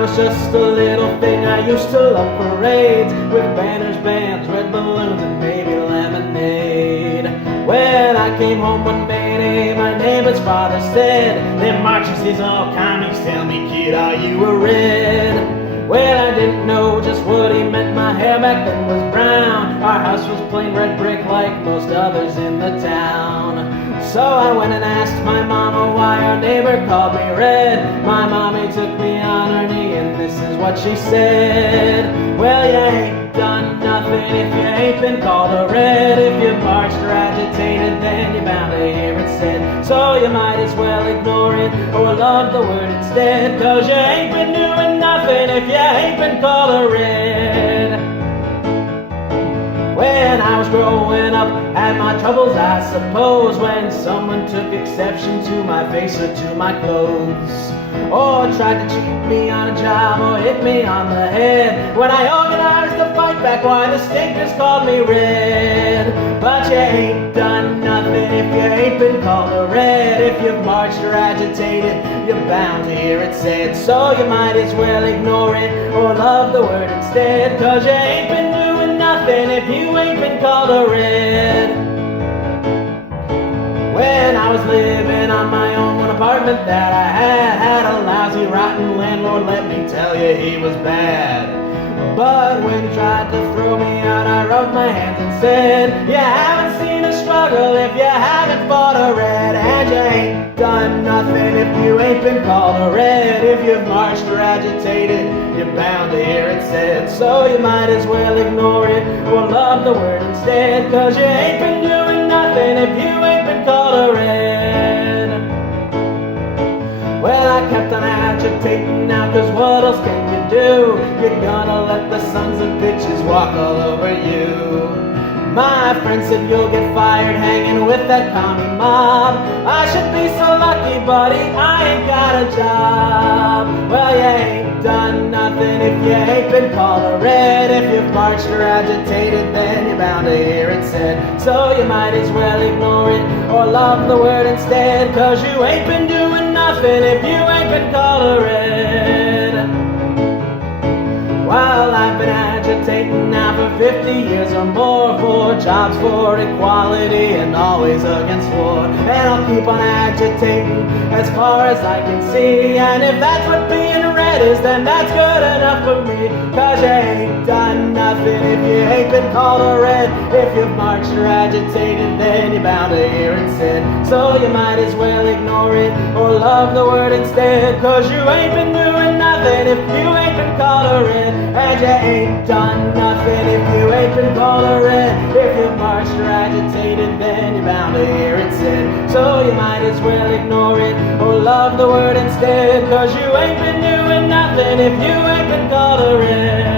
was just a little thing, I used to love parades with banners, bands, red balloons, and baby lemonade. When I came home one May, my neighbor's father said, "Them marching seasonal commies tell me, kid, are you a red?" Well, I didn't know just what he meant. My hair back then was brown. Our house was plain red brick like most others in the town. So I went and asked my mama why our neighbor called me red. My mommy took me on her knee and this is what she said. "Well, you ain't done nothing if you ain't been called a red. If you've marched or agitated, then you're bound to hear it said. So you might as well ignore it or love the word instead, 'cause you ain't been doing nothing if you ain't been called a red." When I was growing up, had my troubles I suppose, when someone took exception to my face or to my clothes, or tried to cheat me on a job or hit me on the head. When I organized to fight back, why the stinkers called me red. But you ain't done nothing if you ain't been called a red. If you've marched or agitated, you're bound to hear it said. So you might as well ignore it or love the word instead, 'cause you ain't been doing nothing if you ain't been called a red. When I was living on my own, one apartment that I had a lousy, rotten landlord, let me tell you, he was bad. But when he tried to throw me out, I rubbed my hands and said, "You haven't seen a struggle if you haven't fought a red. And you ain't done nothing if you ain't been called a red. If you've marched or agitated, you're bound to hear it said. So you might as well ignore it or love the word instead, 'cause you ain't been doing nothing if you ain't been called a red." Well, I kept on agitating now, 'cause what else can you do? You're gonna let the sons of bitches walk all over you. My friend said you'll get fired hanging with that commie mob. I should be so lucky, buddy, I ain't got a job. Well, you ain't done nothing if you ain't been called a red. If you've marched or agitated, then you're bound to hear it said. So you might as well ignore it or love the word instead, 'cause you ain't been doing nothing if you ain't been called a red. While I've been agitating now for 50 years or more, for jobs, for equality, and always against war. And I'll keep on agitating as far as I can see. And if that's what being red is, then that's good enough for me. 'Cause you ain't done nothing if you ain't been called a red. If you've marched or agitated, then you're bound to hear it said. So you might as well ignore it or love the word instead, 'cause you ain't been doing nothing if you ain't been called a red. And you ain't done nothing if you ain't been called a red. If you've marched or agitated, then you're bound to hear it said. So you might as well ignore it or love the word instead, 'cause you ain't been doing nothing if you ain't been called a red.